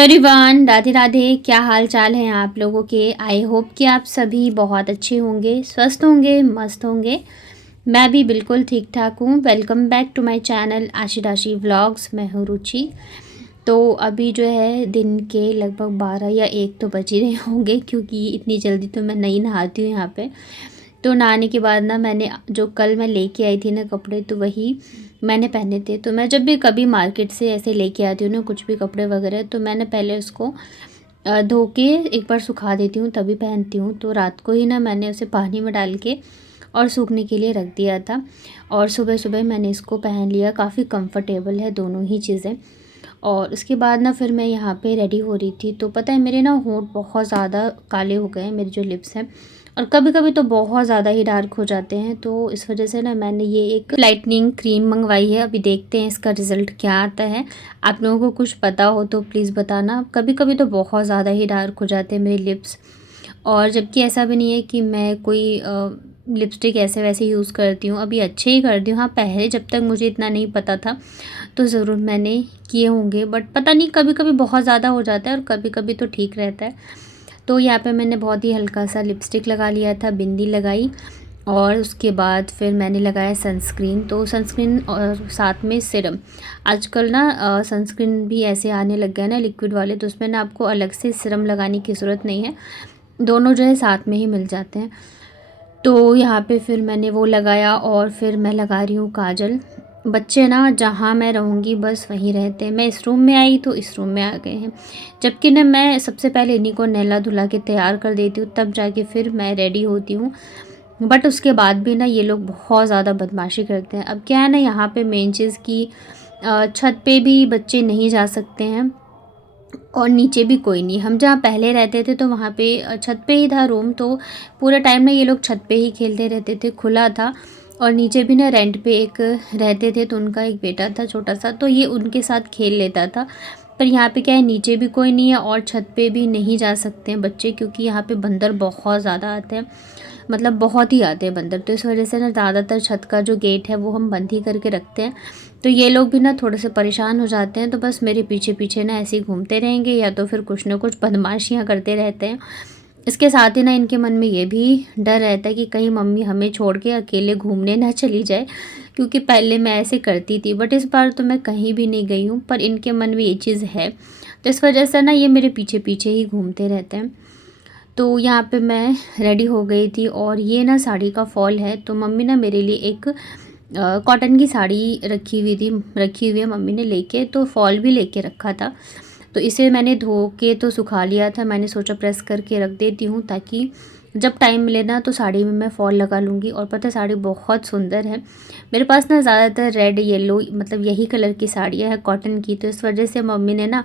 Everyone, Radhe Radhe. क्या हाल चाल है आप लोगों के। आई होप कि आप सभी बहुत अच्छे होंगे, स्वस्थ होंगे, मस्त होंगे। मैं भी बिल्कुल ठीक ठाक हूँ। Welcome back to my channel Aashi Rashi vlogs. मैं हूँ रुचि। तो अभी जो है दिन के लगभग 12 या 1 तो बज ही रहे होंगे, क्योंकि इतनी जल्दी तो मैं नहीं नहाती हूँ यहाँ पे। तो नहाने के बाद ना मैंने जो कल मैं लेके आई थी ना कपड़े, तो वही मैंने पहने थे। तो मैं जब भी कभी मार्केट से ऐसे लेके आती हूँ ना कुछ भी कपड़े वगैरह, तो मैंने पहले उसको धो के एक बार सुखा देती हूँ, तभी पहनती हूँ। तो रात को ही ना मैंने उसे पानी में डाल के और सूखने के लिए रख दिया था, और सुबह सुबह मैंने इसको पहन लिया। काफ़ी कंफर्टेबल है दोनों ही चीज़ें। और उसके बाद ना फिर मैं यहाँ पे रेडी हो रही थी, तो पता है मेरे ना होंठ बहुत ज़्यादा काले हो गए हैं, मेरे जो लिप्स हैं, और कभी कभी तो बहुत ज़्यादा ही डार्क हो जाते हैं। तो इस वजह से ना मैंने ये एक लाइटनिंग क्रीम मंगवाई है। अभी देखते हैं इसका रिज़ल्ट क्या आता है। आप लोगों को कुछ पता हो तो प्लीज़ बताना। कभी कभी तो बहुत ज़्यादा ही डार्क हो जाते हैं मेरे लिप्स, और जबकि ऐसा भी नहीं है कि मैं कोई लिपस्टिक ऐसे वैसे यूज़ करती हूँ, अभी अच्छे ही करती हूँ। हाँ, पहले जब तक मुझे इतना नहीं पता था तो ज़रूर मैंने किए होंगे, बट पता नहीं कभी कभी बहुत ज़्यादा हो जाता है और कभी कभी तो ठीक रहता है। तो यहाँ पे मैंने बहुत ही हल्का सा लिपस्टिक लगा लिया था, बिंदी लगाई, और उसके बाद फिर मैंने लगाया सनस्क्रीन। तो सनस्क्रीन और साथ में सिरम। आजकल ना सनस्क्रीन भी ऐसे आने लग गए ना लिक्विड वाले, तो उसमें ना आपको अलग से सिरम लगाने की ज़रूरत नहीं है, दोनों जो है साथ में ही मिल जाते हैं। तो यहाँ पे फिर मैंने वो लगाया, और फिर मैं लगा रही हूँ काजल। बच्चे ना जहाँ मैं रहूँगी बस वहीं रहते हैं। मैं इस रूम में आई तो इस रूम में आ गए हैं, जबकि ना मैं सबसे पहले इन्हीं को नहला धुला के तैयार कर देती हूँ, तब जाके फिर मैं रेडी होती हूँ। बट उसके बाद भी ना ये लोग बहुत ज़्यादा बदमाशी करते हैं। अब क्या है ना, यहाँ पे मेन चीज़ की छत पे भी बच्चे नहीं जा सकते हैं, और नीचे भी कोई नहीं। हम जहाँ पहले रहते थे तो वहाँ पे छत पे ही था रूम, तो पूरे टाइम ना ये लोग छत पे ही खेलते रहते थे, खुला था। और नीचे भी ना रेंट पे एक रहते थे, तो उनका एक बेटा था छोटा सा, तो ये उनके साथ खेल लेता था। पर यहाँ पे क्या है, नीचे भी कोई नहीं है और छत पे भी नहीं जा सकते हैं बच्चे, क्योंकि यहाँ पे बंदर बहुत ज़्यादा आते हैं, मतलब बहुत ही आते हैं बंदर। तो इस वजह से ना ज़्यादातर छत का जो गेट है वो हम बंद ही करके रखते हैं। तो ये लोग भी ना थोड़े से परेशान हो जाते हैं, तो बस मेरे पीछे पीछे ना ऐसे ही घूमते रहेंगे, या तो फिर कुछ ना कुछ बदमाशियाँ करते रहते हैं। इसके साथ ही ना इनके मन में ये भी डर रहता है कि कहीं मम्मी हमें छोड़ के अकेले घूमने ना चली जाए, क्योंकि पहले मैं ऐसे करती थी, बट इस बार तो मैं कहीं भी नहीं गई हूँ, पर इनके मन में ये चीज़ है। तो इस वजह से ना ये मेरे पीछे पीछे ही घूमते रहते हैं। तो यहाँ पे मैं रेडी हो गई थी, और ये ना साड़ी का फॉल है, तो मम्मी ना मेरे लिए एक कॉटन की साड़ी रखी हुई है मम्मी ने लेके, तो फॉल भी लेके रखा था। तो इसे मैंने धो के तो सुखा लिया था, मैंने सोचा प्रेस करके रख देती हूँ, ताकि जब टाइम मिले ना तो साड़ी में मैं फॉल लगा लूँगी। और पता है साड़ी बहुत सुंदर है। मेरे पास ना ज़्यादातर रेड येलो मतलब यही कलर की साड़ियाँ हैं कॉटन की, तो इस वजह से मम्मी ने ना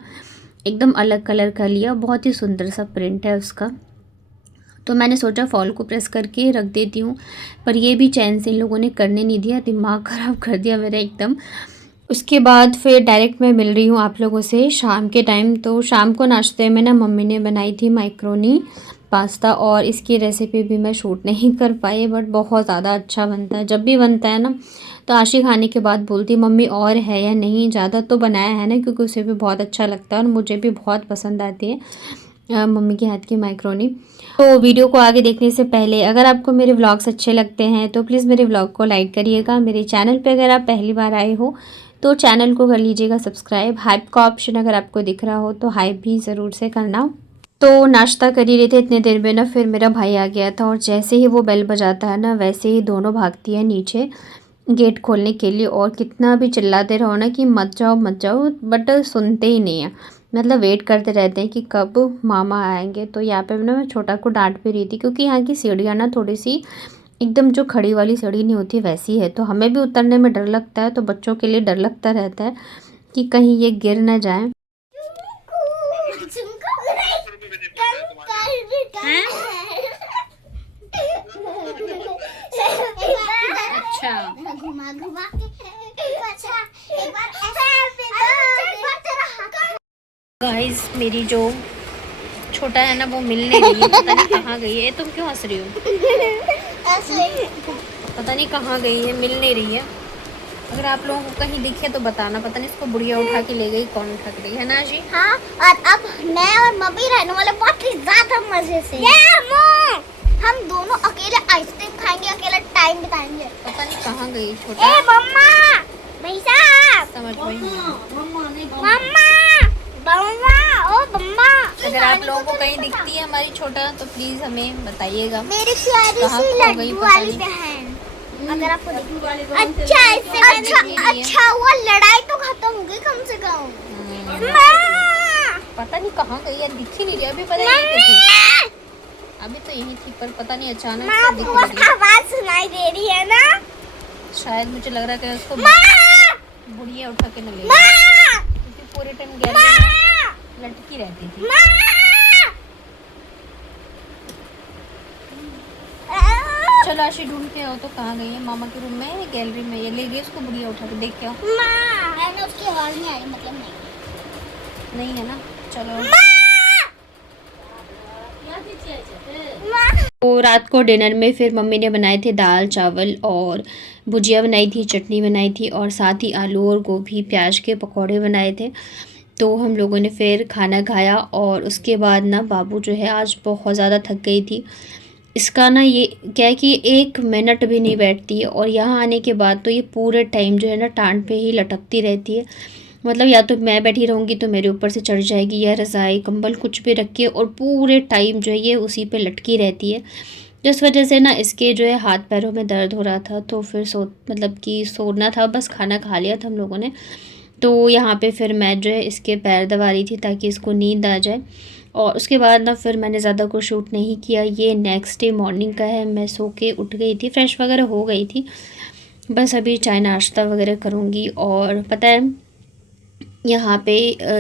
एकदम अलग कलर का लिया, बहुत ही सुंदर सा प्रिंट है उसका। तो मैंने सोचा फॉल को प्रेस करके रख देती हूँ, पर ये भी चैन से इन लोगों ने करने नहीं दिया, दिमाग ख़राब कर दिया मेरा एकदम। उसके बाद फिर डायरेक्ट मैं मिल रही हूँ आप लोगों से शाम के टाइम। तो शाम को नाश्ते में ना मम्मी ने बनाई थी मैक्रोनी पास्ता, और इसकी रेसिपी भी मैं शूट नहीं कर पाई, बट बहुत ज़्यादा अच्छा बनता है। जब भी बनता है ना तो आशी खाने के बाद बोलती मम्मी और है या नहीं, ज़्यादा तो बनाया है ना, क्योंकि उसे भी बहुत अच्छा लगता है और मुझे भी बहुत पसंद आती है मम्मी के हाथ की मैक्रोनी। तो वीडियो को आगे देखने से पहले अगर आपको मेरे व्लॉग्स अच्छे लगते हैं तो प्लीज़ मेरे व्लॉग को लाइक करिएगा। मेरे चैनल पे अगर आप पहली बार आए हो तो चैनल को कर लीजिएगा सब्सक्राइब। हाइप का ऑप्शन अगर आपको दिख रहा हो तो हाइप भी ज़रूर से करना। तो नाश्ता कर ही रहे थे, इतने देर में ना फिर मेरा भाई आ गया था, और जैसे ही वो बेल बजाता है ना वैसे ही दोनों भागती है नीचे गेट खोलने के लिए। और कितना भी चिल्लाते रहो ना कि मत जाओ, बट सुनते ही नहीं है, मतलब वेट करते रहते हैं कि कब मामा आएंगे। तो यहाँ पे ना मैं छोटा को डांट भी रही थी, क्योंकि यहाँ की सीढ़ियाँ ना थोड़ी सी एकदम जो खड़ी वाली सीढ़ी नहीं होती वैसी है, तो हमें भी उतरने में डर लगता है, तो बच्चों के लिए डर लगता रहता है कि कहीं ये गिर ना जाए। गाइस मेरी जो छोटा है ना वो मिल नहीं रही है, पता नहीं कहाँ गई है। तुम क्यों हंस रही हो? पता नहीं कहाँ गई है, मिल नहीं रही है। अगर आप लोगों को कहीं दिखे तो बताना, पता नहीं इसको बुढ़िया उठा के ले गई, कौन उठा के ले गई, है ना जी? हाँ, और अब मैं और मम्मी रहने वाले बहुत ही ज्यादा मजे से। हम दोनों अकेले आइसक्रीम खाएंगे, अकेले टाइम बिताएंगे। पता नहीं कहाँ गई छोटा। ए मम्मा, भाई साहब, समझ वही। मम्मा, मम्मा, ओ मम्मा। अगर आप लोगों को कहीं दिखती है हमारी छोटा तो प्लीज हमें बताइएगा। मेरी प्यारी कहाँ सी खो गई लड्डू पता वाली नहीं। बहन, अगर आपको अच्छा हुआ लड़ाई तो खत्म हो गई कम से कम। पता नहीं कहाँ गई है, दिख ही नहीं रही। अभी पता नहीं थी, अभी तो यही थी, पर पता नहीं अचानक से दिख रही है। आवाज सुनाई दे रही है ना? शायद मुझे लग रहा है कि उसको बुढ़िया उठा के न ले, क्योंकि पूरे टाइम गैलरी में लटकी रहती थी। चलो आशी ढूंढ के आओ तो कहाँ गई है, मामा के रूम में, गैलरी में। ये ले गई उसको बुढ़िया उठा के, देख के आओ। मैंने उसकी आवाज नहीं आ रही, मतलब नहीं है ना, चलो। तो रात को डिनर में फिर मम्मी ने बनाए थे दाल चावल और भुजिया बनाई थी, चटनी बनाई थी और साथ ही आलू और गोभी प्याज के पकौड़े बनाए थे। तो हम लोगों ने फिर खाना खाया और उसके बाद ना बाबू जो है आज बहुत ज़्यादा थक गई थी। इसका ना ये क्या है कि 1 मिनट भी नहीं बैठती है, और यहाँ आने के बाद तो ये पूरे टाइम जो है ना टांट पे ही लटकती रहती है। मतलब या तो मैं बैठी रहूँगी तो मेरे ऊपर से चढ़ जाएगी, या रज़ाई कंबल कुछ भी रख के, और पूरे टाइम जो है ये उसी पे लटकी रहती है। जिस वजह से ना इसके जो है हाथ पैरों में दर्द हो रहा था, तो फिर मतलब कि सोना था, बस खाना खा लिया था हम लोगों ने। तो यहाँ पे फिर मैं जो है इसके पैर दबा रही थी ताकि इसको नींद आ जाए। और उसके बाद ना फिर मैंने ज़्यादा कुछ शूट नहीं किया। ये नेक्स्ट डे मॉर्निंग का है, मैं सो के उठ गई थी, फ्रेश वगैरह हो गई थी, बस अभी चाय नाश्ता वगैरह करूँगी। और पता है यहाँ पे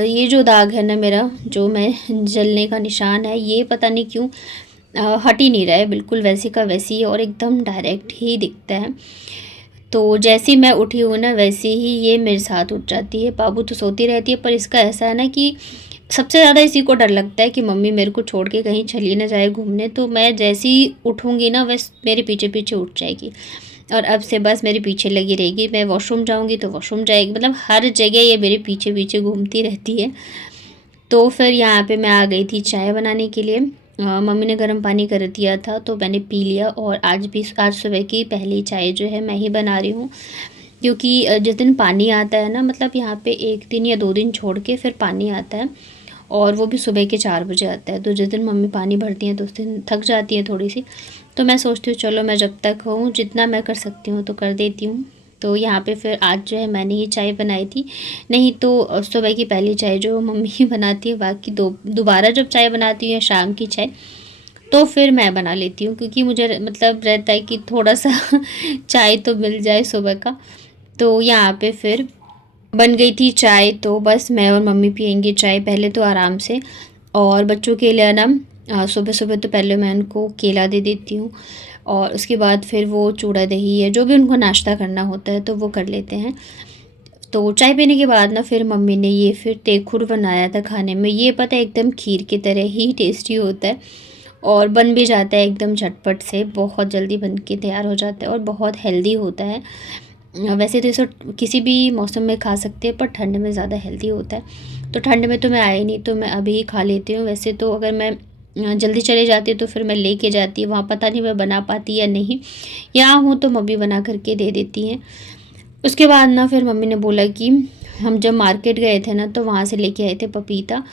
ये जो दाग है ना मेरा, जो मैं जलने का निशान है, ये पता नहीं क्यों हट ही नहीं रहा है, बिल्कुल वैसे का वैसी है और एकदम डायरेक्ट ही दिखता है। तो जैसे ही मैं उठी हूँ ना वैसे ही ये मेरे साथ उठ जाती है। बाबू तो सोती रहती है, पर इसका ऐसा है ना कि सबसे ज़्यादा इसी को डर लगता है कि मम्मी मेरे को छोड़ के कहीं चली ना जाए घूमने। तो मैं जैसे ही उठूँगी ना बस मेरे पीछे पीछे उठ जाएगी, और अब से बस मेरे पीछे लगी रहेगी। मैं वॉशरूम जाऊँगी तो वॉशरूम जाएगी, मतलब हर जगह ये मेरे पीछे पीछे घूमती रहती है। तो फिर यहाँ पे मैं आ गई थी चाय बनाने के लिए। मम्मी ने गर्म पानी कर दिया था तो मैंने पी लिया, और आज सुबह की पहली चाय जो है मैं ही बना रही हूँ। क्योंकि जिस दिन पानी आता है ना, मतलब यहाँ पे 1 दिन या 2 दिन छोड़ के फिर पानी आता है, और वो भी सुबह के 4 बजे आता है। तो जिस दिन मम्मी पानी भरती हैं तो उस दिन थक जाती है थोड़ी सी, तो मैं सोचती हूँ चलो मैं जब तक हूँ जितना मैं कर सकती हूँ तो कर देती हूँ। तो यहाँ पे फिर आज जो है मैंने ही चाय बनाई थी, नहीं तो सुबह की पहली चाय जो मम्मी ही बनाती है, बाकी दोबारा जब चाय बनाती हूँ या शाम की चाय तो फिर मैं बना लेती हूँ, क्योंकि मुझे मतलब रहता है कि थोड़ा सा चाय तो मिल जाए सुबह का। तो यहाँ पे फिर बन गई थी चाय, तो बस मैं और मम्मी पियेंगे चाय पहले तो आराम से। और बच्चों के लिए ना सुबह सुबह तो पहले मैं उनको केला दे देती हूँ, और उसके बाद फिर वो चूड़ा दही है जो भी उनको नाश्ता करना होता है तो वो कर लेते हैं। तो चाय पीने के बाद ना फिर मम्मी ने ये फिर तेखुर बनाया था खाने में। ये पता है एकदम खीर की तरह ही टेस्टी होता है, और बन भी जाता है एकदम झटपट से, बहुत जल्दी बन के तैयार हो जाता है और बहुत हेल्दी होता है। वैसे तो इसे किसी भी मौसम में खा सकते हैं, पर ठंड में ज़्यादा हेल्दी होता है। तो ठंड में तो मैं आई नहीं, तो मैं अभी ही खा लेती हूँ। वैसे तो अगर मैं जल्दी चले जाती तो फिर मैं लेके जाती, वहाँ पता नहीं मैं बना पाती या नहीं। यहाँ हूँ तो मम्मी बना करके दे देती हैं। उसके बाद ना फिर मम्मी ने बोला कि हम जब मार्केट गए थे ना तो वहाँ से लेके आए थे पपीता,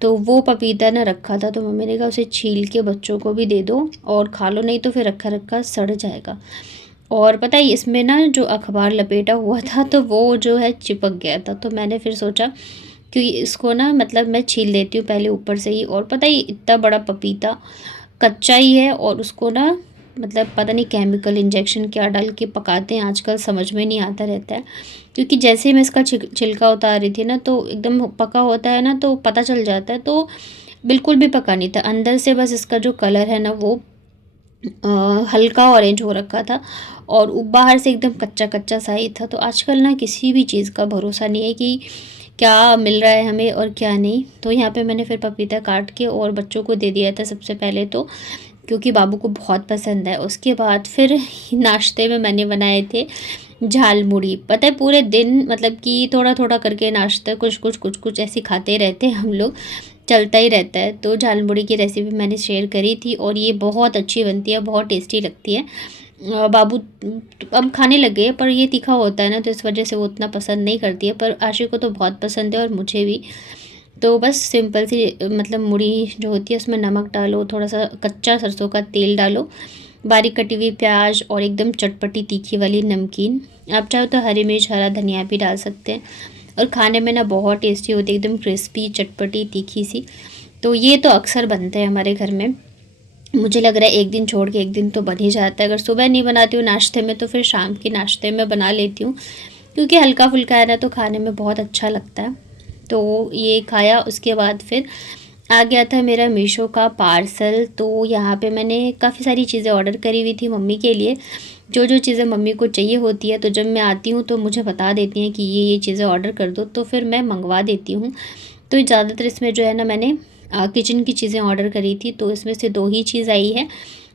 तो वो पपीता ना रखा था, तो मम्मी ने कहा उसे छील के बच्चों को भी दे दो और खा लो, नहीं तो फिर रखा रखा सड़ जाएगा। और पता है इसमें ना जो अखबार लपेटा हुआ था तो वो जो है चिपक गया था, तो मैंने फिर सोचा कि इसको ना मतलब मैं छील देती हूँ पहले ऊपर से ही। और पता ही इतना बड़ा पपीता कच्चा ही है, और उसको ना मतलब पता नहीं केमिकल इंजेक्शन क्या डाल के पकाते हैं आजकल, समझ में नहीं आता रहता है। क्योंकि जैसे मैं इसका छिलका उतार रही थी ना तो एकदम पका होता है ना तो पता चल जाता है, तो बिल्कुल भी पका नहीं था अंदर से, बस इसका जो कलर है ना वो हल्का ऑरेंज हो रखा था, और बाहर से एकदम कच्चा कच्चा सा ही था। तो आजकल ना किसी भी चीज़ का भरोसा नहीं है कि क्या मिल रहा है हमें और क्या नहीं। तो यहाँ पे मैंने फिर पपीता काट के और बच्चों को दे दिया था सबसे पहले तो, क्योंकि बाबू को बहुत पसंद है। उसके बाद फिर नाश्ते में मैंने बनाए थे झालमुड़ी। पता है पूरे दिन मतलब कि थोड़ा थोड़ा करके नाश्ता कुछ कुछ ऐसे खाते रहते हैं हम लोग, चलता ही रहता है। तो झालमुड़ी की रेसिपी मैंने शेयर करी थी और ये बहुत अच्छी बनती है, बहुत टेस्टी लगती है। बाबू अब खाने लग गए, पर ये तीखा होता है ना, तो इस वजह से वो उतना पसंद नहीं करती है, पर आशी को तो बहुत पसंद है और मुझे भी। तो बस सिंपल सी मतलब मुड़ी जो होती है उसमें नमक डालो, थोड़ा सा कच्चा सरसों का तेल डालो, बारीक कटी हुई प्याज और एकदम चटपटी तीखी वाली नमकीन। आप चाहो तो हरी मिर्च हरा धनिया भी डाल सकते हैं और खाने में ना बहुत टेस्टी होती है, एकदम क्रिस्पी चटपटी तीखी सी। तो ये तो अक्सर बनते हैं हमारे घर में। मुझे लग रहा है एक दिन छोड़ के एक दिन तो बन ही जाता है। अगर सुबह नहीं बनाती हूँ नाश्ते में तो फिर शाम के नाश्ते में बना लेती हूँ, क्योंकि हल्का फुल्का है ना तो खाने में बहुत अच्छा लगता है। तो ये खाया, उसके बाद फिर आ गया था मेरा मीशो का पार्सल। तो यहाँ पे मैंने काफ़ी सारी चीज़ें ऑर्डर करी हुई थी मम्मी के लिए। जो जो चीज़ें मम्मी को चाहिए होती है तो जब मैं आती हूँ तो मुझे बता देती हैं कि ये चीज़ें ऑर्डर कर दो, तो फिर मैं मंगवा देती हूँ। तो ज़्यादातर इसमें जो है ना मैंने किचन की चीज़ें ऑर्डर करी थी, तो इसमें से 2 ही चीज़ आई है,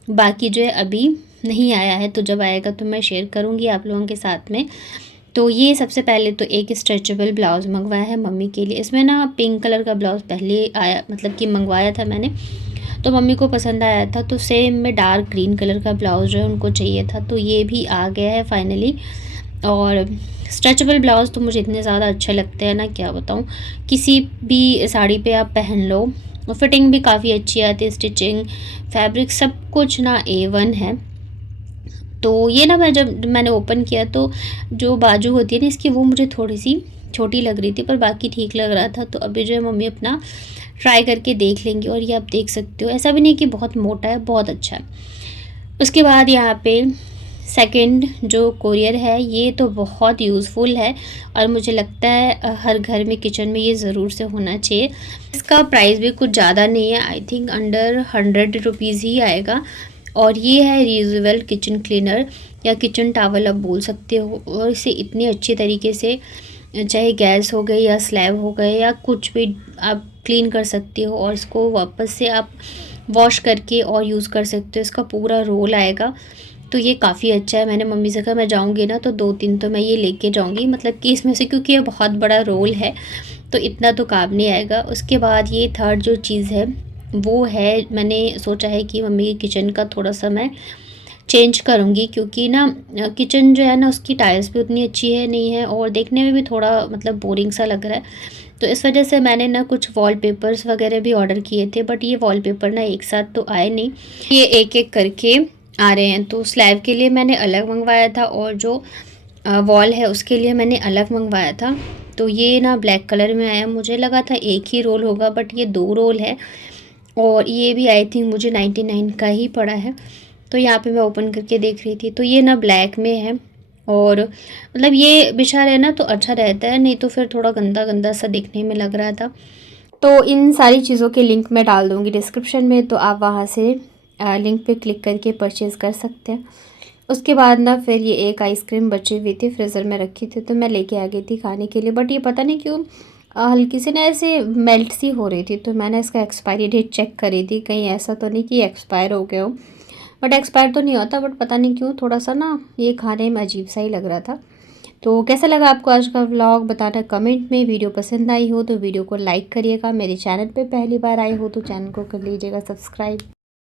बाकी जो है अभी नहीं आया है। तो जब आएगा तो मैं शेयर करूँगी आप लोगों के साथ में। तो ये सबसे पहले तो एक स्ट्रेचेबल ब्लाउज़ मंगवाया है मम्मी के लिए। इसमें ना पिंक कलर का ब्लाउज़ पहले आया, मतलब कि मंगवाया था मैंने, तो मम्मी को पसंद आया था। तो सेम में डार्क ग्रीन कलर का ब्लाउज़ जो है उनको चाहिए था, तो ये भी आ गया है फाइनली। और स्ट्रेचेबल ब्लाउज़ तो मुझे इतने ज़्यादा अच्छे लगते हैं ना, क्या बताऊँ। किसी भी साड़ी पे आप पहन लो, और फिटिंग भी काफ़ी अच्छी आती है, स्टिचिंग फैब्रिक सब कुछ ना A1 है। तो ये ना जब मैंने ओपन किया तो जो बाजू होती है ना इसकी, वो मुझे थोड़ी सी छोटी लग रही थी, पर बाकी ठीक लग रहा था। तो अभी जो है मम्मी अपना ट्राई करके देख लेंगी। और ये आप देख सकते हो, ऐसा भी नहीं कि बहुत मोटा है, बहुत अच्छा है। उसके बाद यहाँ पे सेकंड जो कोरियर है, ये तो बहुत यूज़फुल है और मुझे लगता है हर घर में किचन में ये ज़रूर से होना चाहिए। इसका प्राइस भी कुछ ज़्यादा नहीं है, आई थिंक अंडर 100 रुपीज़ ही आएगा। और ये है रीयूजेबल किचन क्लीनर या किचन टॉवल आप बोल सकते हो। और इसे इतनी अच्छी तरीके से, चाहे गैस हो गई या स्लैब हो गए या कुछ भी, आप क्लीन कर सकते हो और इसको वापस से आप वॉश करके और यूज़ कर सकते हो। इसका पूरा रोल आएगा, तो ये काफ़ी अच्छा है। मैंने मम्मी से कहा मैं जाऊँगी ना तो 2-3 तो मैं ये लेके जाऊँगी, मतलब कि इसमें से, क्योंकि ये बहुत बड़ा रोल है तो इतना तो काम नहीं आएगा। उसके बाद ये थर्ड जो चीज़ है वो है, मैंने सोचा है कि मम्मी के किचन का थोड़ा सा मैं चेंज करूँगी, क्योंकि ना किचन जो है ना उसकी टाइल्स भी उतनी अच्छी है नहीं है और देखने में भी थोड़ा मतलब बोरिंग सा लग रहा है। तो इस वजह से मैंने ना कुछ वॉलपेपर्स वगैरह भी ऑर्डर किए थे, बट ये वॉलपेपर ना एक साथ तो आए नहीं, ये एक एक करके आ रहे हैं। तो स्लैब के लिए मैंने अलग मंगवाया था और जो वॉल है उसके लिए मैंने अलग मंगवाया था। तो ये ना ब्लैक कलर में आया, मुझे लगा था एक ही रोल होगा, बट ये 2 रोल है। और ये भी आई थिंक मुझे 99 का ही पड़ा है। तो यहाँ पे मैं ओपन करके देख रही थी, तो ये ना ब्लैक में है और मतलब ये बिछा रहे ना तो अच्छा रहता है, नहीं तो फिर थोड़ा गंदा गंदा सा दिखने में लग रहा था। तो इन सारी चीज़ों के लिंक मैं डाल दूँगी डिस्क्रिप्शन में, तो आप वहाँ से लिंक पे क्लिक करके परचेज़ कर सकते हैं। उसके बाद ना फिर ये एक आइसक्रीम बची हुई थी, फ्रीज़र में रखी थी, तो मैं लेके आ गई थी खाने के लिए। बट ये पता नहीं क्यों हल्की सी ना ऐसे मेल्ट सी हो रही थी, तो मैंने इसका एक्सपायरी डेट चेक करी थी, कहीं ऐसा तो नहीं कि एक्सपायर हो गया हो। बट एक्सपायर तो नहीं होता, बट पता नहीं क्यों थोड़ा सा ना ये खाने में अजीब सा ही लग रहा था। तो कैसा लगा आपको आज का व्लॉग बताना कमेंट में। वीडियो पसंद आई हो तो वीडियो को लाइक करिएगा। मेरे चैनल पे पहली बार आए हो तो चैनल को कर लीजिएगा सब्सक्राइब।